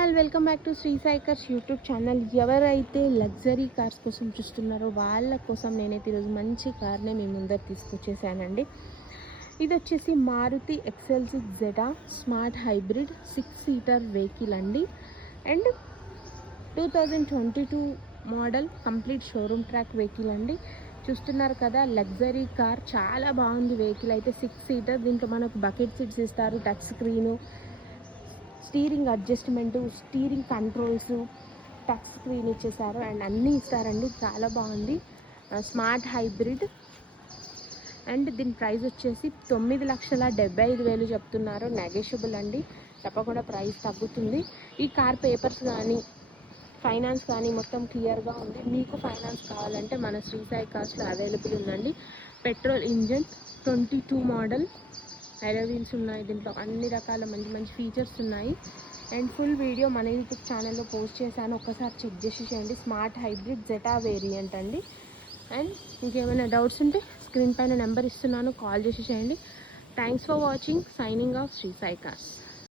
All welcome back to Shri Sai cars YouTube channel. ఎవరైతే luxury cars కోసం చూస్తున్నారో వాళ్ళ కోసం నేనైతే ఈరోజు మంచి కార్ని మీ ముందర తీసుకొచ్చేసానండి. ఇది వచ్చేసి Maruti XL6 Zeta smart hybrid 6 seater vehicle అండి. And 2022 model complete showroom track vehicle అండి. చూస్తున్నారు కదా, లగ్జరీ కార్, చాలా బాగుంది వెహికల్ అయితే. 6 సీటర్, దీంట్లో మనకు బకెట్ సీట్స్ ఇస్తారు, touch screen, steering adjustment, steering controls, touch screen ఇచ్చేసారు అండ్ అన్నీ ఇస్తారండి. చాలా బాగుంది, స్మార్ట్ హైబ్రిడ్. అండ్ దీని ప్రైస్ వచ్చేసి 9,75,000 చెప్తున్నారు. నెగోషియబుల్ అండి, తప్పకుండా ప్రైస్ తగ్గుతుంది. ఈ కార్ పేపర్స్ కానీ ఫైనాన్స్ కానీ మొత్తం క్లియర్గా ఉంది. మీకు ఫైనాన్స్ కావాలంటే మన శ్రీ సాయి కార్స్లో అవైలబుల్ ఉందండి. పెట్రోల్ ఇంజన్, 22 మోడల్, ఐరో వీల్స్ ఉన్నాయి. దీంట్లో అన్ని రకాల మంచి మంచి ఫీచర్స్ ఉన్నాయి. అండ్ ఫుల్ వీడియో మన యూట్యూబ్ ఛానల్లో పోస్ట్ చేశాను, ఒక్కసారి చెక్ చేసి చేయండి. స్మార్ట్ హైబ్రిడ్ జెటా వేరియంట్ అండి. అండ్ ఇంకేమైనా డౌట్స్ ఉంటే స్క్రీన్ పైన నెంబర్ ఇస్తున్నాను, కాల్ చేసి చేయండి. Thanks for watching. Signing off Shri Sai cars.